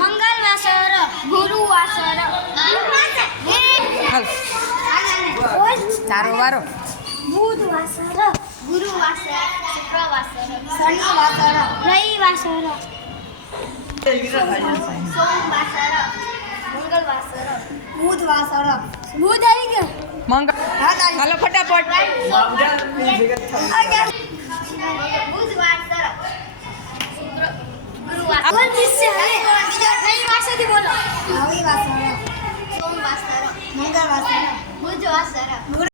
મંગળવાસર, ગુરુવાસર, તારો વારો. બુધવાસર, ગુરુવાસર, શુક્રવાસર, શનિવાસર, રવિવાસર, સોમવાસર, મંગળવાસર, બુધવાસર. બુધ આવી ગયો. મંગળ હાલો ફટાફટ. બુધવાસર, ગુરુવાસર. રવિવાસરથી બોલો. રવિવાસર, સોમવાસર, મંગળવાસર, બુધવાસર.